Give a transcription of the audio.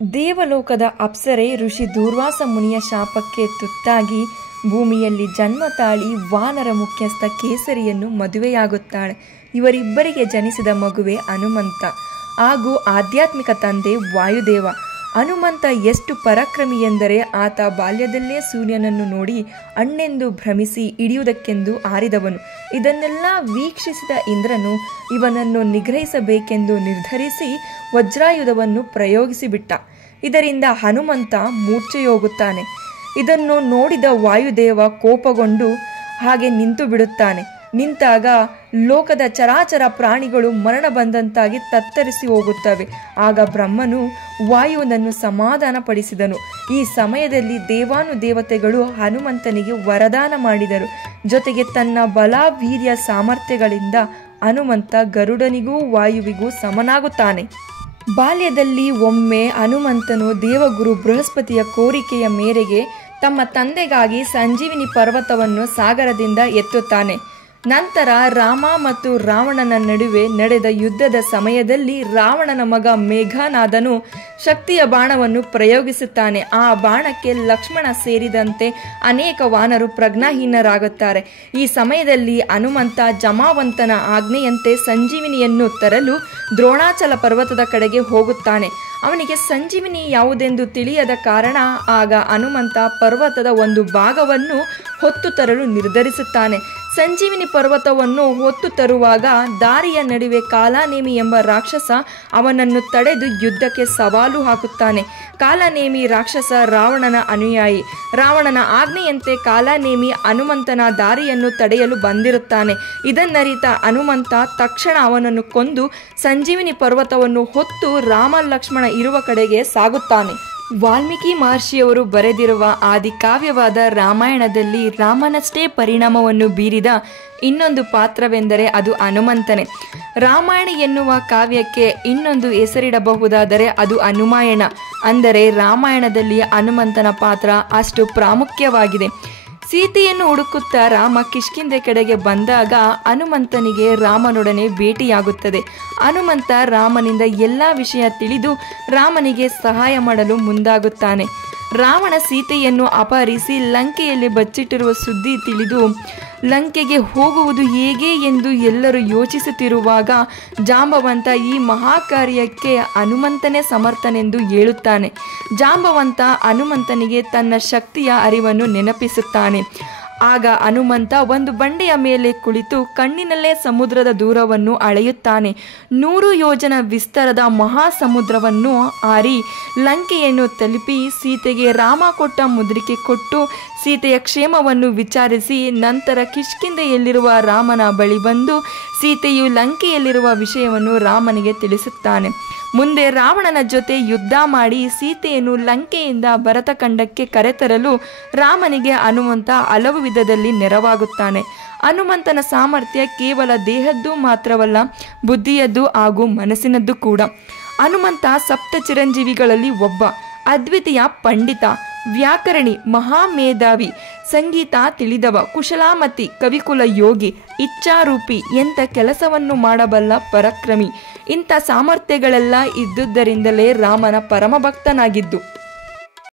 ದೇವಲೋಕದ ಅಪ್ಸರೆ ಋಷಿ ದೂರ್ವಾಸ ಮುನಿಯ ಶಾಪಕ್ಕೆ ತುತ್ತಾಗಿ ಭೂಮಿಯಲ್ಲಿ ಜನ್ಮ ತಾಳಿ ವಾನರ ಮುಖ್ಯಸ್ಥ ಕೇಸರಿಯನ್ನು ಮದುವೆಯಾಗುತ್ತಾಳೆ. ಇವರಿಬ್ಬರಿಗೆ ಜನಿಸಿದ ಮಗುವೆ ಹನುಮಂತ ಹಾಗೂ ಆಧ್ಯಾತ್ಮಿಕ ತಂದೆ ವಾಯುದೇವ. ಹನುಮಂತ ಎಷ್ಟು ಪರಾಕ್ರಮಿ ಎಂದರೆ ಆತ ಬಾಲ್ಯದಲ್ಲೇ ಸೂರ್ಯನನ್ನು ನೋಡಿ ಅಣ್ಣೆಂದು ಭ್ರಮಿಸಿ ಹಿಡಿಯುವುದಕ್ಕೆಂದು ಹಾರಿದವನು. ಇದನ್ನೆಲ್ಲ ವೀಕ್ಷಿಸಿದ ಇಂದ್ರನು ಇವನನ್ನು ನಿಗ್ರಹಿಸಬೇಕೆಂದು ನಿರ್ಧರಿಸಿ ವಜ್ರಾಯುಧವನ್ನು ಪ್ರಯೋಗಿಸಿಬಿಟ್ಟ. ಇದರಿಂದ ಹನುಮಂತ ಮೂರ್ಛೆಯೋಗುತ್ತಾನೆ. ಇದನ್ನು ನೋಡಿದ ವಾಯುದೇವ ಕೋಪಗೊಂಡು ಹಾಗೆ ನಿಂತು ಬಿಡುತ್ತಾನೆ. ನಿಂತಾಗ ಲೋಕದ ಚರಾಚರ ಪ್ರಾಣಿಗಳು ಮರಣ ಬಂದಂತಾಗಿ ತತ್ತರಿಸಿ ಹೋಗುತ್ತವೆ. ಆಗ ಬ್ರಹ್ಮನು ವಾಯುವನ್ನು ಸಮಾಧಾನ ಪಡಿಸಿದನು. ಈ ಸಮಯದಲ್ಲಿ ದೇವಾನುದೇವತೆಗಳು ಹನುಮಂತನಿಗೆ ವರದಾನ ಮಾಡಿದರು. ಜೊತೆಗೆ ತನ್ನ ಬಲ ವೀರ್ಯ ಸಾಮರ್ಥ್ಯಗಳಿಂದ ಹನುಮಂತ ಗರುಡನಿಗೂ ವಾಯುವಿಗೂ ಸಮನಾಗುತ್ತಾನೆ. ಬಾಲ್ಯದಲ್ಲಿ ಒಮ್ಮೆ ಹನುಮಂತನು ದೇವಗುರು ಬೃಹಸ್ಪತಿಯ ಕೋರಿಕೆಯ ಮೇರೆಗೆ ತಮ್ಮ ತಂದೆಗಾಗಿ ಸಂಜೀವಿನಿ ಪರ್ವತವನ್ನು ಸಾಗರದಿಂದ ಎತ್ತುತ್ತಾನೆ. ನಂತರ ರಾಮ ಮತ್ತು ರಾವಣನ ನಡುವೆ ನಡೆದ ಯುದ್ಧದ ಸಮಯದಲ್ಲಿ ರಾವಣನ ಮಗ ಮೇಘನಾದನು ಶಕ್ತಿಯ ಬಾಣವನ್ನು ಪ್ರಯೋಗಿಸುತ್ತಾನೆ. ಆ ಬಾಣಕ್ಕೆ ಲಕ್ಷ್ಮಣ ಸೇರಿದಂತೆ ಅನೇಕ ವಾನರು ಪ್ರಜ್ಞಾಹೀನರಾಗುತ್ತಾರೆ. ಈ ಸಮಯದಲ್ಲಿ ಹನುಮಂತ ಜಮಾವಂತನ ಆಜ್ಞೆಯಂತೆ ಸಂಜೀವಿನಿಯನ್ನು ತರಲು ದ್ರೋಣಾಚಲ ಪರ್ವತದ ಕಡೆಗೆ ಹೋಗುತ್ತಾನೆ. ಅವನಿಗೆ ಸಂಜೀವಿನಿ ಯಾವುದೆಂದು ತಿಳಿಯದ ಕಾರಣ ಆಗ ಹನುಮಂತ ಪರ್ವತದ ಒಂದು ಭಾಗವನ್ನು ಹೊತ್ತು ತರಲು ನಿರ್ಧರಿಸುತ್ತಾನೆ. ಸಂಜೀವಿನಿ ಪರ್ವತವನ್ನು ಹೊತ್ತು ತರುವಾಗ ದಾರಿಯ ನಡುವೆ ಕಾಲನೇಮಿ ಎಂಬ ರಾಕ್ಷಸ ಅವನನ್ನು ತಡೆದು ಯುದ್ಧಕ್ಕೆ ಸವಾಲು ಹಾಕುತ್ತಾನೆ. ಕಾಲನೇಮಿ ರಾಕ್ಷಸ ರಾವಣನ ಅನುಯಾಯಿ. ರಾವಣನ ಆಜ್ಞೆಯಂತೆ ಕಾಲನೇಮಿ ಹನುಮಂತನ ದಾರಿಯನ್ನು ತಡೆಯಲು ಬಂದಿರುತ್ತಾನೆ. ಇದನ್ನರಿತ ಹನುಮಂತ ತಕ್ಷಣ ಅವನನ್ನು ಕೊಂದು ಸಂಜೀವಿನಿ ಪರ್ವತವನ್ನು ಹೊತ್ತು ರಾಮ ಲಕ್ಷ್ಮಣ ಇರುವ ಕಡೆಗೆ ಸಾಗುತ್ತಾನೆ. ವಾಲ್ಮೀಕಿ ಮಹರ್ಷಿಯವರು ಬರೆದಿರುವ ಆದಿಕಾವ್ಯವಾದ ರಾಮಾಯಣದಲ್ಲಿ ರಾಮನಷ್ಟೇ ಪರಿಣಾಮವನ್ನು ಬೀರಿದ ಇನ್ನೊಂದು ಪಾತ್ರವೆಂದರೆ ಅದು ಹನುಮಂತನೇ. ರಾಮಾಯಣ ಎನ್ನುವ ಕಾವ್ಯಕ್ಕೆ ಇನ್ನೊಂದು ಹೆಸರಿಡಬಹುದಾದರೆ ಅದು ಹನುಮಾಯಣ. ಅಂದರೆ ರಾಮಾಯಣದಲ್ಲಿ ಹನುಮಂತನ ಪಾತ್ರ ಅಷ್ಟು ಪ್ರಾಮುಖ್ಯವಾಗಿದೆ. ಸೀತೆಯನ್ನು ಹುಡುಕುತ್ತಾ ರಾಮ ಕಿಷ್ಕಿಂಧೆ ಕಡೆಗೆ ಬಂದಾಗ ಹನುಮಂತನಿಗೆ ರಾಮನೊಡನೆ ಭೇಟಿಯಾಗುತ್ತದೆ. ಹನುಮಂತ ರಾಮನಿಂದ ಎಲ್ಲ ವಿಷಯ ತಿಳಿದು ರಾಮನಿಗೆ ಸಹಾಯ ಮಾಡಲು ಮುಂದಾಗುತ್ತಾನೆ. ರಾವಣ ಸೀತೆಯನ್ನು ಅಪಹರಿಸಿ ಲಂಕೆಯಲ್ಲಿ ಬಚ್ಚಿಟ್ಟಿರುವ ಸುದ್ದಿ ತಿಳಿದು ಲಂಕೆಗೆ ಹೋಗುವುದು ಹೇಗೆ ಎಂದು ಎಲ್ಲರೂ ಯೋಚಿಸುತ್ತಿರುವಾಗ ಜಾಂಬವಂತ ಈ ಮಹಾಕಾರ್ಯಕ್ಕೆ ಹನುಮಂತನೇ ಸಮರ್ಥನೆಂದು ಹೇಳುತ್ತಾನೆ. ಜಾಂಬವಂತ ಹನುಮಂತನಿಗೆ ತನ್ನ ಶಕ್ತಿಯ ಅರಿವನ್ನು ನೆನಪಿಸುತ್ತಾನೆ. ಆಗ ಹನುಮಂತ ಒಂದು ಬಂಡೆಯ ಮೇಲೆ ಕುಳಿತು ಕಣ್ಣಿನಲ್ಲೇ ಸಮುದ್ರದ ದೂರವನ್ನು ಅಳೆಯುತ್ತಾನೆ. 100 ಯೋಜನ ವಿಸ್ತಾರದ ಮಹಾಸಮುದ್ರವನ್ನು ಹಾರಿ ಲಂಕೆಯನ್ನು ತಲುಪಿ ಸೀತೆಗೆ ರಾಮ ಕೊಟ್ಟ ಮುದ್ರಿಕೆ ಕೊಟ್ಟು ಸೀತೆಯ ಕ್ಷೇಮವನ್ನು ವಿಚಾರಿಸಿ ನಂತರ ಕಿಷ್ಕಿಂಧೆಯಲ್ಲಿರುವ ರಾಮನ ಬಳಿ ಬಂದು ಸೀತೆಯು ಲಂಕೆಯಲ್ಲಿರುವ ವಿಷಯವನ್ನು ರಾಮನಿಗೆ ತಿಳಿಸುತ್ತಾನೆ. ಮುಂದೆ ರಾವಣನ ಜೊತೆ ಯುದ್ಧ ಮಾಡಿ ಸೀತೆಯನ್ನು ಲಂಕೆಯಿಂದ ಭರತಖಂಡಕ್ಕೆ ಕರೆತರಲು ರಾಮನಿಗೆ ಹನುಮಂತ ಹಲವು ವಿಧದಲ್ಲಿ ನೆರವಾಗುತ್ತಾನೆ. ಹನುಮಂತನ ಸಾಮರ್ಥ್ಯ ಕೇವಲ ದೇಹದ್ದು ಮಾತ್ರವಲ್ಲ, ಬುದ್ಧಿಯದ್ದು ಹಾಗೂ ಮನಸ್ಸಿನದ್ದು ಕೂಡ. ಹನುಮಂತ ಸಪ್ತ ಚಿರಂಜೀವಿಗಳಲ್ಲಿ ಒಬ್ಬ. ಅದ್ವಿತೀಯ ಪಂಡಿತ, ವ್ಯಾಕರಣಿ, ಮಹಾಮೇಧಾವಿ, ಸಂಗೀತ ತಿಳಿದವ, ಕುಶಲಾಮತಿ, ಕವಿಕುಲ ಯೋಗಿ, ಇಚ್ಛಾರೂಪಿ, ಎಂಥ ಕೆಲಸವನ್ನು ಮಾಡಬಲ್ಲ ಪರಾಕ್ರಮಿ. ಇಂಥ ಸಾಮರ್ಥ್ಯಗಳೆಲ್ಲ ಇದ್ದುದರಿಂದಲೇ ರಾಮನ ಪರಮಭಕ್ತನಾಗಿದ್ದು.